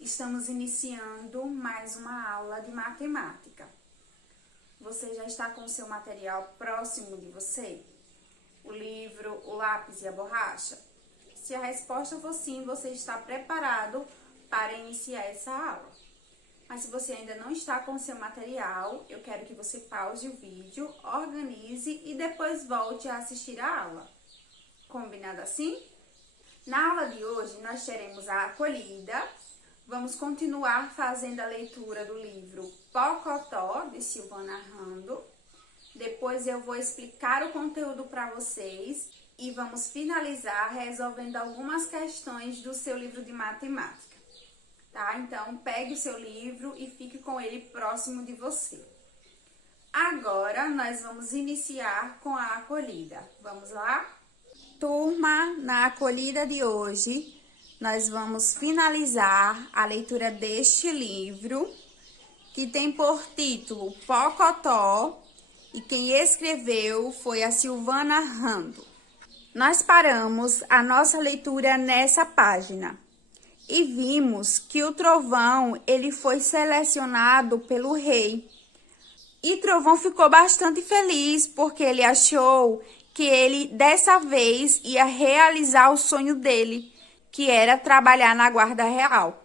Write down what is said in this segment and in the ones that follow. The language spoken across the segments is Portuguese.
Estamos iniciando mais uma aula de matemática. Você já está com o seu material próximo de você? O livro, o lápis e a borracha? Se a resposta for sim, você está preparado para iniciar essa aula. Mas se você ainda não está com o seu material, eu quero que você pause o vídeo, organize e depois volte a assistir a aula. Combinado assim? Na aula de hoje, nós teremos a acolhida. Vamos continuar fazendo a leitura do livro Pocotó, de Silvana Rando. Depois eu vou explicar o conteúdo para vocês e vamos finalizar resolvendo algumas questões do seu livro de matemática. Tá? Então, pegue o seu livro e fique com ele próximo de você. Agora, nós vamos iniciar com a acolhida. Vamos lá? Turma, na acolhida de hoje, nós vamos finalizar a leitura deste livro, que tem por título Pocotó, e quem escreveu foi a Silvana Rando. Nós paramos a nossa leitura nessa página e vimos que o Trovão, ele foi selecionado pelo rei. E Trovão ficou bastante feliz porque ele achou que ele, dessa vez, ia realizar o sonho dele, que era trabalhar na Guarda Real.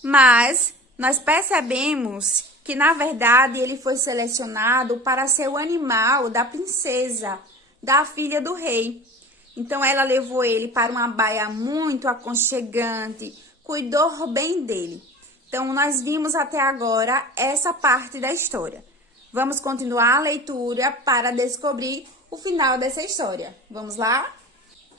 Mas nós percebemos que, na verdade, ele foi selecionado para ser o animal da princesa, da filha do rei. Então, ela levou ele para uma baia muito aconchegante, cuidou bem dele. Então, nós vimos até agora essa parte da história. Vamos continuar a leitura para descobrir o final dessa história. Vamos lá?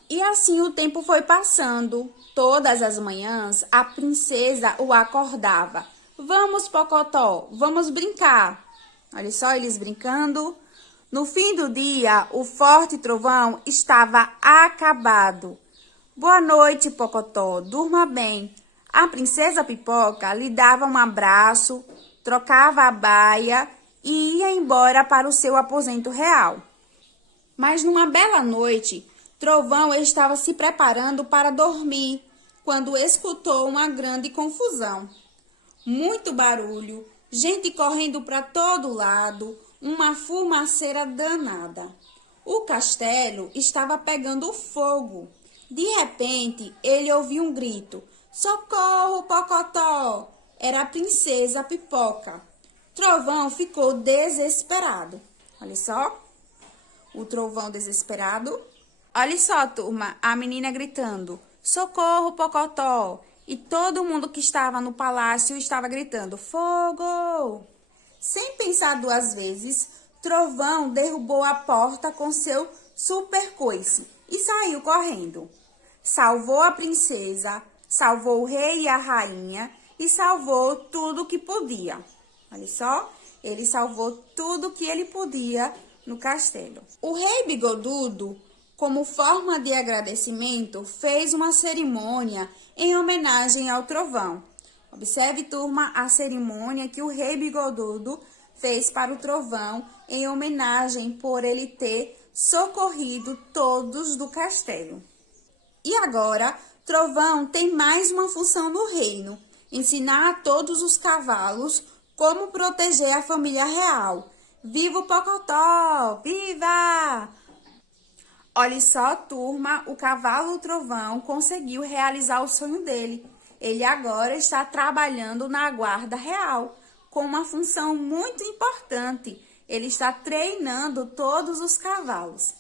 E assim o tempo foi passando. Todas as manhãs, a princesa o acordava. Vamos, Pocotó, vamos brincar. Olha só eles brincando. No fim do dia, o forte trovão estava acabado. Boa noite, Pocotó, durma bem. A princesa Pipoca lhe dava um abraço, trocava a baia e ia embora para o seu aposento real. Mas numa bela noite, Trovão estava se preparando para dormir, quando escutou uma grande confusão. Muito barulho, gente correndo para todo lado, uma fumaceira danada. O castelo estava pegando fogo. De repente, ele ouviu um grito. Socorro, Pocotó! Era a princesa Pipoca. Trovão ficou desesperado. Olha só. O Trovão desesperado. Olha só, turma, a menina gritando, socorro, Pocotó! E todo mundo que estava no palácio estava gritando, fogo! Sem pensar duas vezes, Trovão derrubou a porta com seu super coice e saiu correndo. Salvou a princesa, salvou o rei e a rainha e salvou tudo que podia. Olha só, ele salvou tudo que ele podia no castelo. O rei Bigodudo, como forma de agradecimento, fez uma cerimônia em homenagem ao Trovão. Observe, turma, a cerimônia que o rei Bigodudo fez para o Trovão em homenagem por ele ter socorrido todos do castelo. E agora, Trovão tem mais uma função no reino: ensinar a todos os cavalos como proteger a família real. Viva o Pocotó! Viva! Olha só, turma, o cavalo Trovão conseguiu realizar o sonho dele. Ele agora está trabalhando na Guarda Real, com uma função muito importante. Ele está treinando todos os cavalos.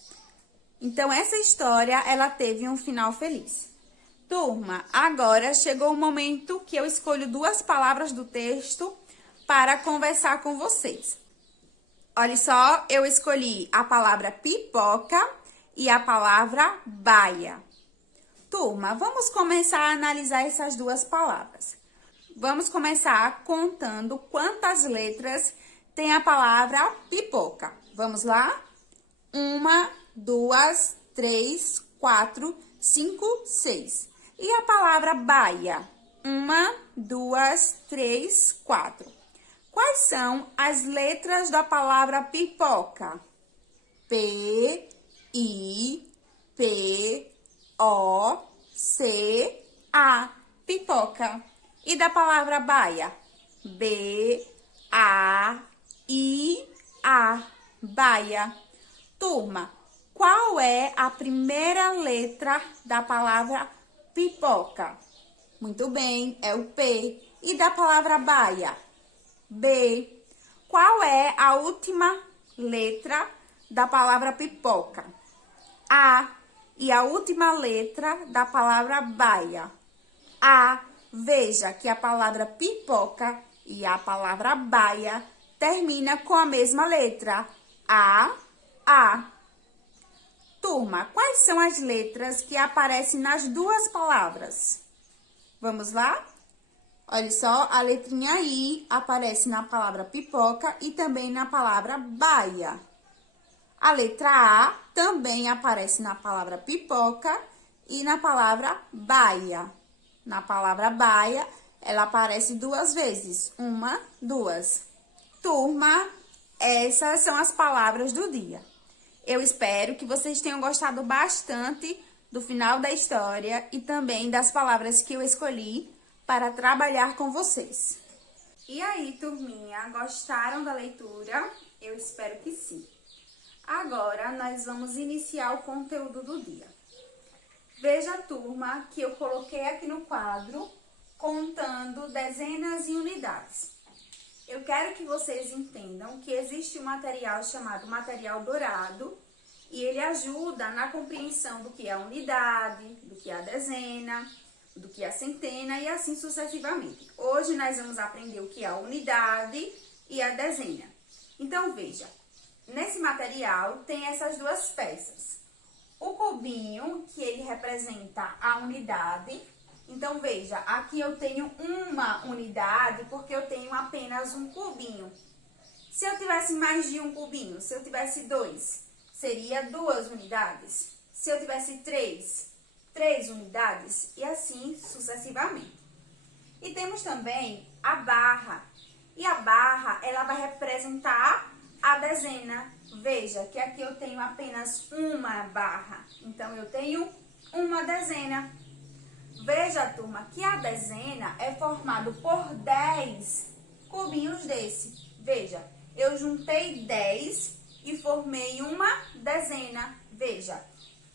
Então, essa história, ela teve um final feliz. Turma, agora chegou o momento que eu escolho duas palavras do texto para conversar com vocês. Olha só, eu escolhi a palavra pipoca e a palavra baia. Turma, vamos começar a analisar essas duas palavras. Vamos começar contando quantas letras tem a palavra pipoca. Vamos lá? 1, 2, 3, 4, 5, 6. E a palavra baia? 1, 2, 3, 4. Quais são as letras da palavra pipoca? P, I, P, O, C, A. Pipoca. E da palavra baia? B-A-I-A, baia. Turma, qual é a primeira letra da palavra pipoca? Muito bem, é o P. E da palavra baia? B. Qual é a última letra da palavra pipoca? A. E a última letra da palavra baia? A. Veja que a palavra pipoca e a palavra baia termina com a mesma letra. A. Turma, quais são as letras que aparecem nas duas palavras? Vamos lá? Olha só, a letrinha I aparece na palavra pipoca e também na palavra baia. A letra A também aparece na palavra pipoca e na palavra baia. Na palavra baia, ela aparece duas vezes. Uma, duas. Turma, essas são as palavras do dia. Eu espero que vocês tenham gostado bastante do final da história e também das palavras que eu escolhi para trabalhar com vocês. E aí, turminha, gostaram da leitura? Eu espero que sim. Agora, nós vamos iniciar o conteúdo do dia. Veja, turma, que eu coloquei aqui no quadro, contando dezenas e unidades. Eu quero que vocês entendam que existe um material chamado material dourado e ele ajuda na compreensão do que é a unidade, do que é a dezena, do que é a centena e assim sucessivamente. Hoje nós vamos aprender o que é a unidade e a dezena. Então, veja, nesse material tem essas duas peças. O cubinho, que ele representa a unidade. Então, veja, aqui eu tenho uma unidade porque eu tenho apenas um cubinho. Se eu tivesse mais de um cubinho, se eu tivesse dois, seria duas unidades. Se eu tivesse três unidades e assim sucessivamente. E temos também a barra. E a barra, ela vai representar a dezena. Veja que aqui eu tenho apenas uma barra. Então, eu tenho uma dezena. Veja, turma, que a dezena é formado por 10 cubinhos desse. Veja, eu juntei 10 e formei uma dezena. Veja,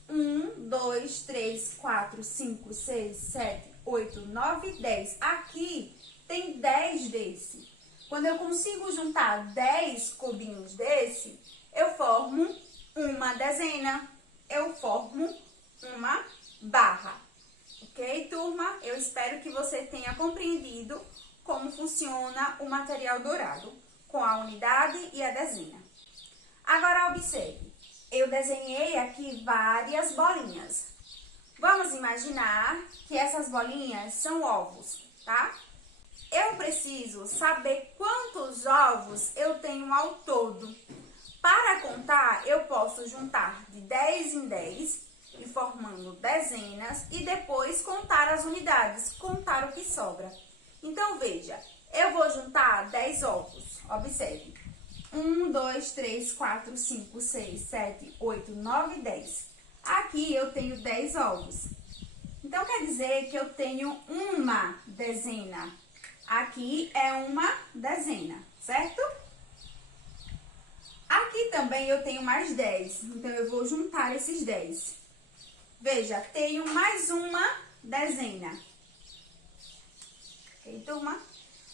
1, 2, 3, 4, 5, 6, 7, 8, 9, 10. Aqui tem 10 desse. Quando eu consigo juntar 10 cubinhos desse, eu formo uma dezena. Eu formo uma barra. Ok, turma? Eu espero que você tenha compreendido como funciona o material dourado com a unidade e a dezena. Agora, observe. Eu desenhei aqui várias bolinhas. Vamos imaginar que essas bolinhas são ovos, tá? Eu preciso saber quantos ovos eu tenho ao todo. Para contar, eu posso juntar de 10 em 10 e formando dezenas e depois contar as unidades, contar o que sobra. Então, veja, eu vou juntar 10 ovos. Observe. 1, 2, 3, 4, 5, 6, 7, 8, 9, 10. Aqui eu tenho 10 ovos. Então, quer dizer que eu tenho uma dezena. Aqui é uma dezena, certo? Aqui também eu tenho mais 10. Então, eu vou juntar esses 10. Veja, tenho mais uma dezena. Ok, turma?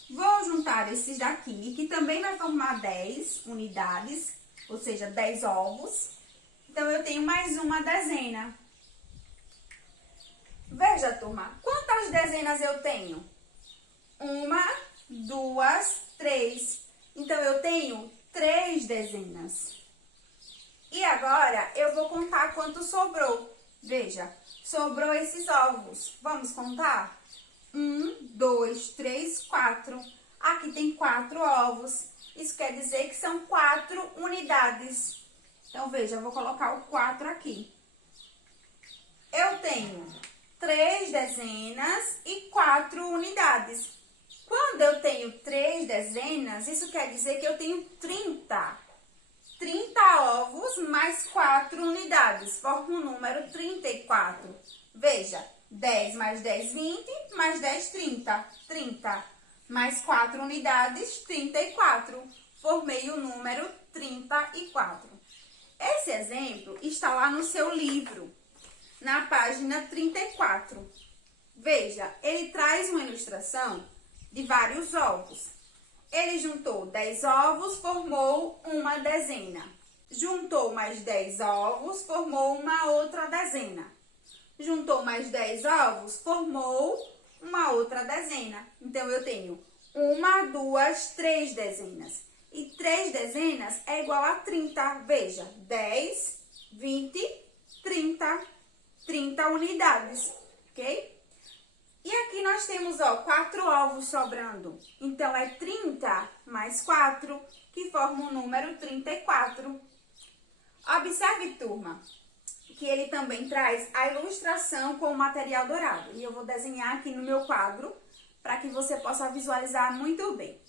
Vou juntar esses daqui, que também vai formar 10 unidades, ou seja, 10 ovos. Então, eu tenho mais uma dezena. Veja, turma, quantas dezenas eu tenho? 1, 2, 3. Então, eu tenho 3 dezenas. E agora, eu vou contar quanto sobrou. Veja, sobrou esses ovos. Vamos contar? 1, 2, 3, 4. Aqui tem 4 ovos. Isso quer dizer que são 4 unidades. Então, veja, eu vou colocar o 4 aqui. Eu tenho 3 dezenas e 4 unidades. Quando eu tenho 3 dezenas, isso quer dizer que eu tenho 30. 30 ovos mais 4 unidades, forma o número 34. Veja, 10 mais 10, 20, mais 10, 30. 30 mais 4 unidades, 34. Formei o número 34. Esse exemplo está lá no seu livro, na página 34. Veja, ele traz uma ilustração de vários ovos. Ele juntou 10 ovos, formou uma dezena. Juntou mais 10 ovos, formou uma outra dezena. Juntou mais 10 ovos, formou uma outra dezena. Então, eu tenho 1, 2, 3 dezenas. E 3 dezenas é igual a 30. Veja, 10, 20, 30. 30 unidades, ok? E aqui nós temos, ó, 4 ovos sobrando. Então, é 30 mais 4, que forma o número 34. Observe, turma, que ele também traz a ilustração com o material dourado. E eu vou desenhar aqui no meu quadro, para que você possa visualizar muito bem.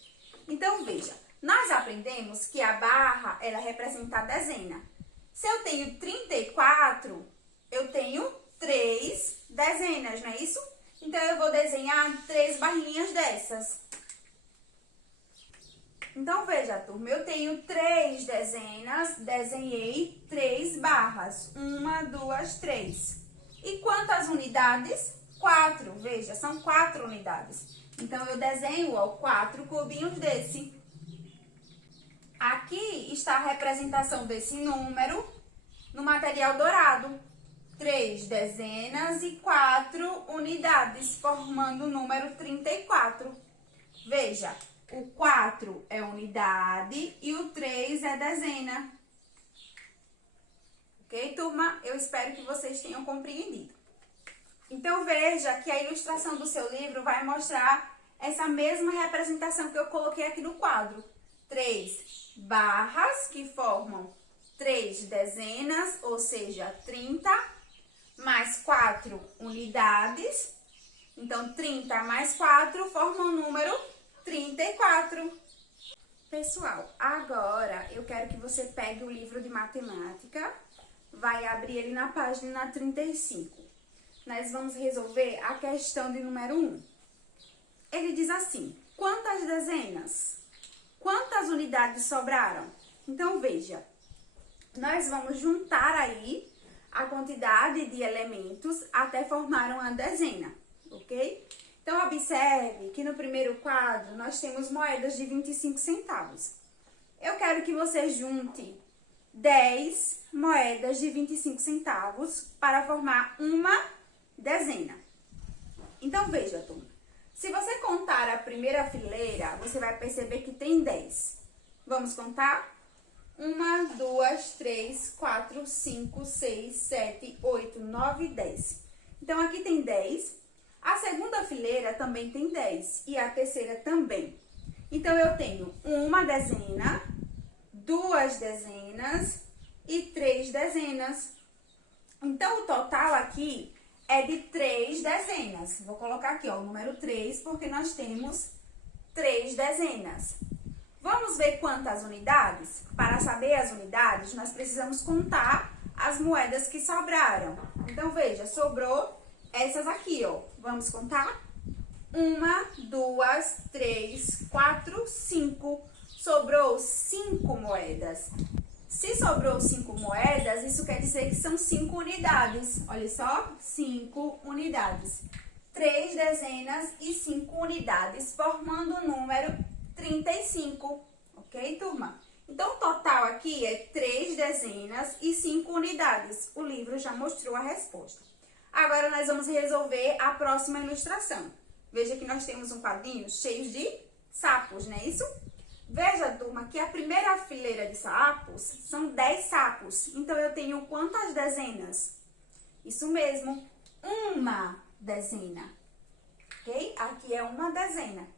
Então, veja, nós aprendemos que a barra, ela representa a dezena. Se eu tenho 34, eu tenho 3 dezenas, não é isso? Então, eu vou desenhar 3 barrinhas dessas. Então, veja, turma, eu tenho 3 dezenas, desenhei 3 barras. 1, 2, 3. E quantas unidades? 4. Veja, são 4 unidades. Então, eu desenho, ó, 4 cubinhos desse. Aqui está a representação desse número no material dourado. 3 dezenas e 4 unidades, formando o número 34. Veja, o 4 é unidade e o 3 é dezena. Ok, turma? Eu espero que vocês tenham compreendido. Então, veja que a ilustração do seu livro vai mostrar essa mesma representação que eu coloquei aqui no quadro. 3 barras que formam 3 dezenas, ou seja, 30, mais 4 unidades. Então, 30 mais 4 forma o número 34. Pessoal, agora eu quero que você pegue o livro de matemática, vai abrir ele na página 35. Nós vamos resolver a questão de número 1. Ele diz assim: quantas dezenas? Quantas unidades sobraram? Então, veja, nós vamos juntar aí a quantidade de elementos até formar uma dezena, ok? Então, observe que no primeiro quadro nós temos moedas de 25 centavos. Eu quero que você junte 10 moedas de 25 centavos para formar uma dezena. Então, veja, turma. Se você contar a primeira fileira, você vai perceber que tem 10. Vamos contar? 1, 2, 3, 4, 5, 6, 7, 8, 9, 10. Então, aqui tem 10. A segunda fileira também tem 10. E a terceira também. Então, eu tenho uma dezena, 2 dezenas e 3 dezenas. Então, o total aqui é de 3 dezenas. Vou colocar aqui, ó, o número 3, porque nós temos 3 dezenas. Vamos ver quantas unidades? Para saber as unidades, nós precisamos contar as moedas que sobraram. Então, veja, sobrou essas aqui, ó. Vamos contar? 1, 2, 3, 4, 5. Sobrou 5 moedas. Se sobrou 5 moedas, isso quer dizer que são 5 unidades. Olha só, 5 unidades. 3 dezenas e 5 unidades, formando o número 35. Ok, turma? Então, o total aqui é 3 dezenas e 5 unidades. O livro já mostrou a resposta. Agora, nós vamos resolver a próxima ilustração. Veja que nós temos um quadrinho cheio de sapos, não é isso? Veja, turma, que a primeira fileira de sapos são 10 sapos. Então, eu tenho quantas dezenas? Isso mesmo, uma dezena. Ok? Aqui é uma dezena.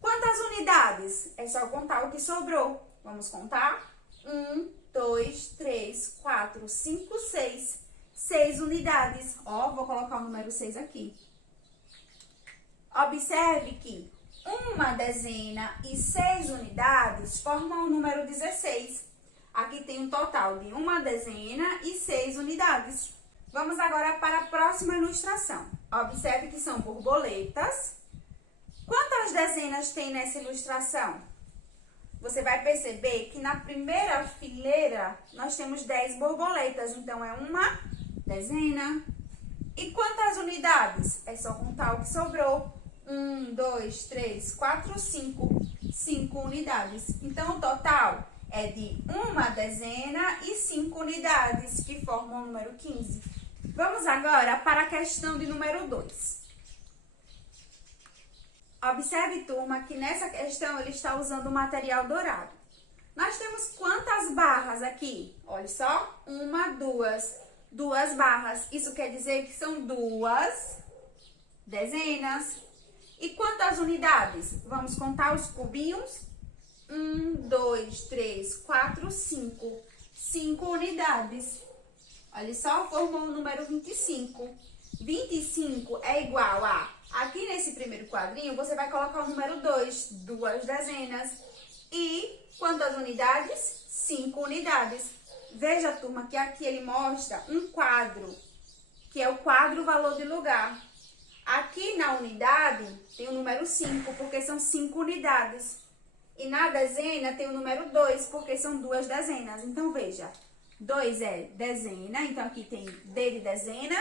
Quantas unidades? É só contar o que sobrou. Vamos contar? 1, 2, 3, 4, 5, 6. 6 unidades. Ó, vou colocar o número 6 aqui. Observe que uma dezena e 6 unidades formam o número 16. Aqui tem um total de uma dezena e 6 unidades. Vamos agora para a próxima ilustração. Observe que são borboletas. Quantas dezenas tem nessa ilustração? Você vai perceber que na primeira fileira nós temos 10 borboletas, então é uma dezena. E quantas unidades? É só contar o que sobrou. 1, 2, 3, 4, 5. 5 unidades. Então, o total é de uma dezena e 5 unidades, que formam o número 15. Vamos agora para a questão de número 2. Observe, turma, que nessa questão ele está usando o material dourado. Nós temos quantas barras aqui? Olha só, 1, 2. 2 barras. Isso quer dizer que são 2 dezenas. E quantas unidades? Vamos contar os cubinhos? 1, 2, 3, 4, 5. 5 unidades. Olha só, formou o número 25. 25 é igual a... Aqui nesse primeiro quadrinho, você vai colocar o número 2, 2 dezenas. E quantas unidades? 5 unidades. Veja, turma, que aqui ele mostra um quadro, que é o quadro valor de lugar. Aqui na unidade tem o número 5, porque são 5 unidades. E na dezena tem o número 2, porque são 2 dezenas. Então, veja, 2 é dezena, então aqui tem D de dezena.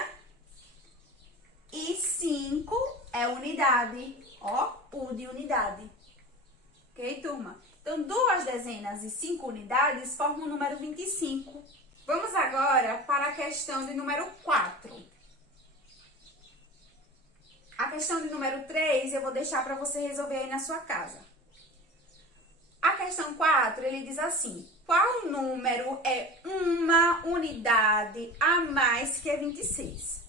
E 5 é unidade, ó, U de unidade. Ok, turma? Então, 2 dezenas e 5 unidades formam o número 25. Vamos agora para a questão de número 4. A questão de número 3 eu vou deixar para você resolver aí na sua casa. A questão 4, ele diz assim: qual número é uma unidade a mais que 26?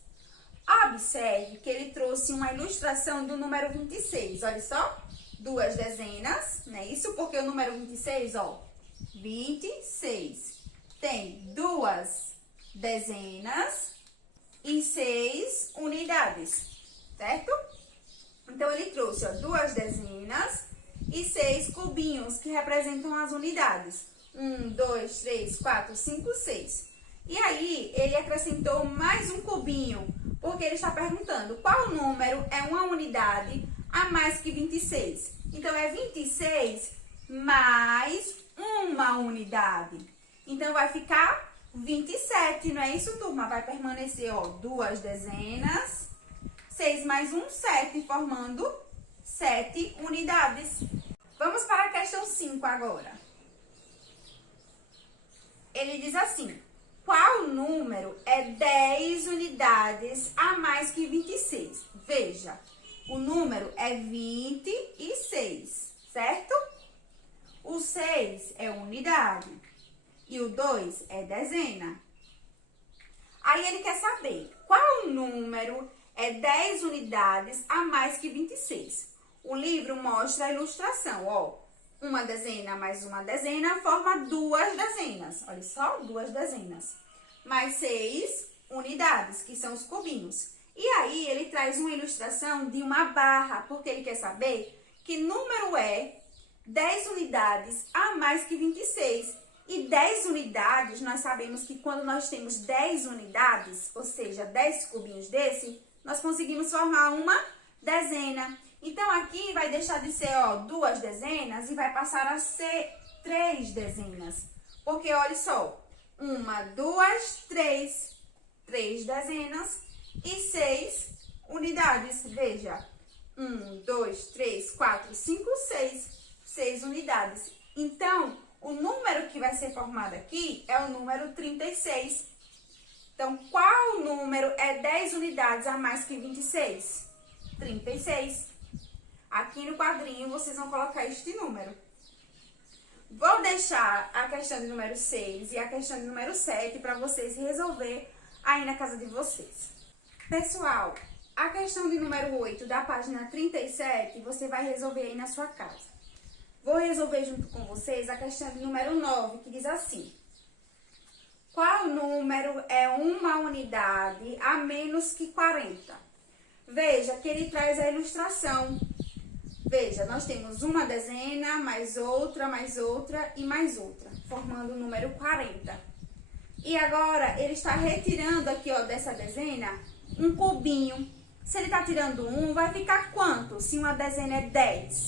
Observe que ele trouxe uma ilustração do número 26. Olha só, 2 dezenas, não é isso? Porque o número 26, ó, 26 tem 2 dezenas e 6 unidades, certo? Então, ele trouxe, ó, 2 dezenas e 6 cubinhos, que representam as unidades. 1, 2, 3, 4, 5, 6. E aí, ele acrescentou mais um cubinho, porque ele está perguntando qual número é uma unidade a mais que 26. Então, é 26 mais uma unidade. Então, vai ficar 27, não é isso, turma? Vai permanecer, ó, 2 dezenas, 6 mais 1, 7, formando 7 unidades. Vamos para a questão 5 agora. Ele diz assim: qual número é 10 unidades a mais que 26? Veja, o número é 26, certo? O 6 é unidade e o 2 é dezena. Aí ele quer saber qual número é 10 unidades a mais que 26. O livro mostra a ilustração, ó. Uma dezena mais uma dezena forma 2 dezenas. Olha só, 2 dezenas. Mais 6 unidades, que são os cubinhos. E aí, ele traz uma ilustração de uma barra, porque ele quer saber que número é 10 unidades a mais que 26. E 10 unidades, nós sabemos que quando nós temos 10 unidades, ou seja, 10 cubinhos desse, nós conseguimos formar uma dezena. Então, aqui vai deixar de ser, ó, 2 dezenas e vai passar a ser 3 dezenas. Porque, olha só, 1, 2, 3. 3 dezenas e 6 unidades. Veja, 1, 2, 3, 4, 5, 6. 6 unidades. Então, o número que vai ser formado aqui é o número 36. Então, qual número é 10 unidades a mais que 26? 36. Aqui no quadrinho, vocês vão colocar este número. Vou deixar a questão de número 6 e a questão de número 7 para vocês resolver aí na casa de vocês. Pessoal, a questão de número 8 da página 37, você vai resolver aí na sua casa. Vou resolver junto com vocês a questão de número 9, que diz assim: qual número é uma unidade a menos que 40? Veja que ele traz a ilustração. Veja, nós temos uma dezena, mais outra e mais outra, formando o número 40. E agora ele está retirando aqui, ó, dessa dezena, um cubinho. Se ele está tirando um, vai ficar quanto? Se uma dezena é 10.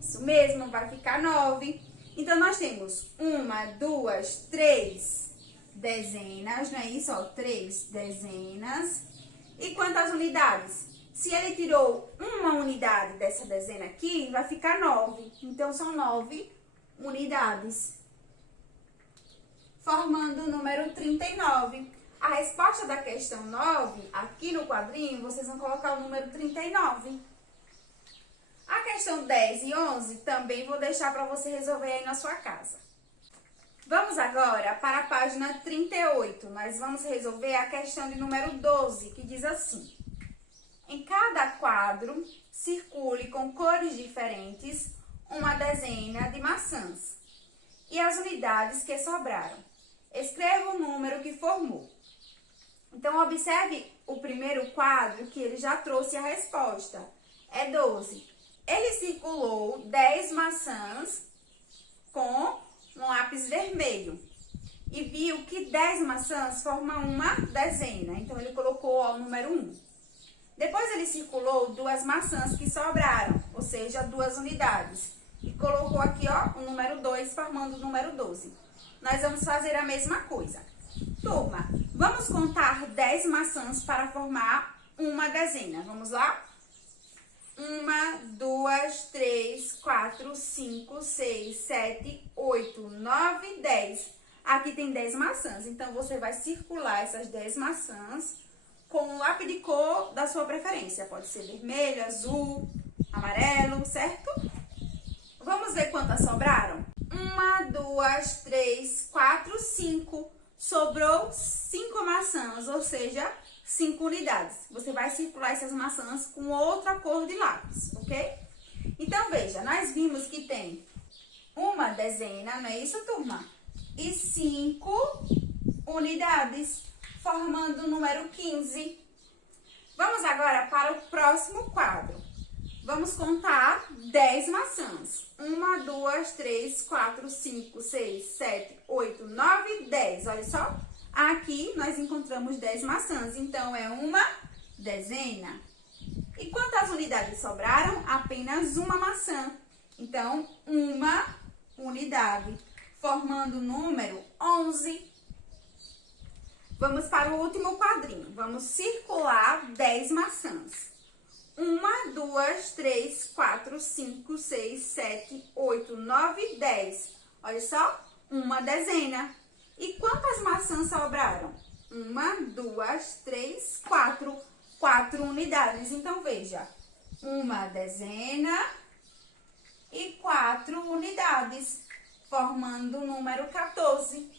Isso mesmo, vai ficar 9. Então, nós temos 1, 2, 3 dezenas, não é isso? Ó, 3 dezenas. E quantas unidades? Se ele tirou uma unidade dessa dezena aqui, vai ficar 9. Então, são 9 unidades, formando o número 39. A resposta da questão 9, aqui no quadrinho, vocês vão colocar o número 39. A questão 10 e 11 também vou deixar para você resolver aí na sua casa. Vamos agora para a página 38. Nós vamos resolver a questão de número 12, que diz assim: em cada quadro, circule com cores diferentes uma dezena de maçãs e as unidades que sobraram. Escreva o número que formou. Então, observe o primeiro quadro que ele já trouxe a resposta. É 12. Ele circulou 10 maçãs com um lápis vermelho e viu que 10 maçãs formam uma dezena. Então, ele colocou ó, o número 1. Depois, ele circulou 2 maçãs que sobraram, ou seja, 2 unidades. E colocou aqui ó, o número 2, formando o número 12. Nós vamos fazer a mesma coisa. Turma, vamos contar 10 maçãs para formar uma dezena. Vamos lá? 1, 2, 3, 4, 5, 6, 7, 8, 9, 10. Aqui tem 10 maçãs. Então, você vai circular essas 10 maçãs com um lápis de cor da sua preferência. Pode ser vermelho, azul, amarelo, certo? Vamos ver quantas sobraram? 1, 2, 3, 4, 5. Sobrou 5 maçãs, ou seja, 5 unidades. Você vai circular essas maçãs com outra cor de lápis, ok? Então, veja, nós vimos que tem uma dezena, não é isso, turma? E 5 unidades, formando o número 15. Vamos agora para o próximo quadro. Vamos contar 10 maçãs. 1, 2, 3, 4, 5, 6, 7, 8, 9, 10. Olha só. Aqui nós encontramos 10 maçãs. Então, é uma dezena. E quantas unidades sobraram? Apenas uma maçã. Então, uma unidade, formando o número 11. Vamos para o último quadrinho. Vamos circular 10 maçãs. 1, 2, 3, 4, 5, 6, 7, 8, 9, 10. Olha só, uma dezena. E quantas maçãs sobraram? 1, 2, 3, 4. 4 unidades. Então, veja, uma dezena e 4 unidades, formando o número 14.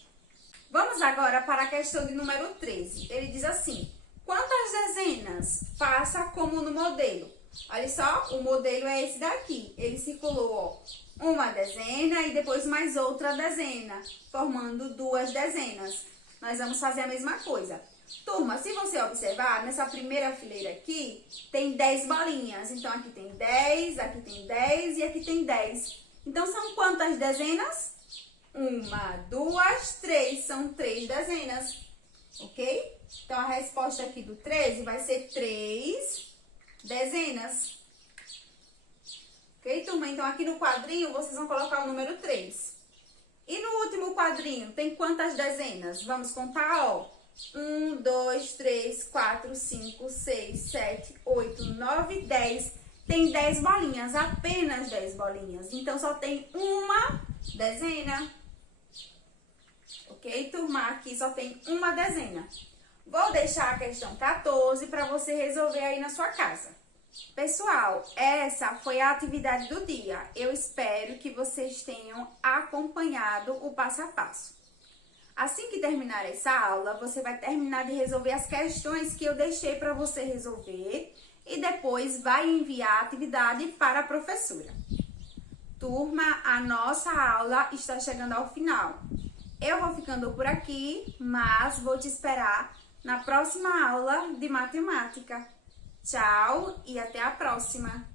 Vamos agora para a questão de número 13. Ele diz assim: quantas dezenas? Faça como no modelo. Olha só, o modelo é esse daqui. Ele circulou, ó, uma dezena e depois mais outra dezena, formando 2 dezenas. Nós vamos fazer a mesma coisa. Turma, se você observar, nessa primeira fileira aqui, tem 10 bolinhas. Então, aqui tem 10, aqui tem 10 e aqui tem 10. Então, são quantas dezenas? 1, 2, 3. São 3 dezenas. Ok? Então, a resposta aqui do 13 vai ser 3 dezenas. Ok, turma? Então, aqui no quadrinho, vocês vão colocar o número 3. E no último quadrinho, tem quantas dezenas? Vamos contar, ó. 1, 2, 3, 4, 5, 6, 7, 8, 9, 10. Tem 10 bolinhas, apenas 10 bolinhas. Então, só tem uma dezena. Ok, turma? Aqui só tem uma dezena. Vou deixar a questão 14 para você resolver aí na sua casa. Pessoal, essa foi a atividade do dia. Eu espero que vocês tenham acompanhado o passo a passo. Assim que terminar essa aula, você vai terminar de resolver as questões que eu deixei para você resolver e depois vai enviar a atividade para a professora. Turma, a nossa aula está chegando ao final. Eu vou ficando por aqui, mas vou te esperar na próxima aula de matemática. Tchau e até a próxima!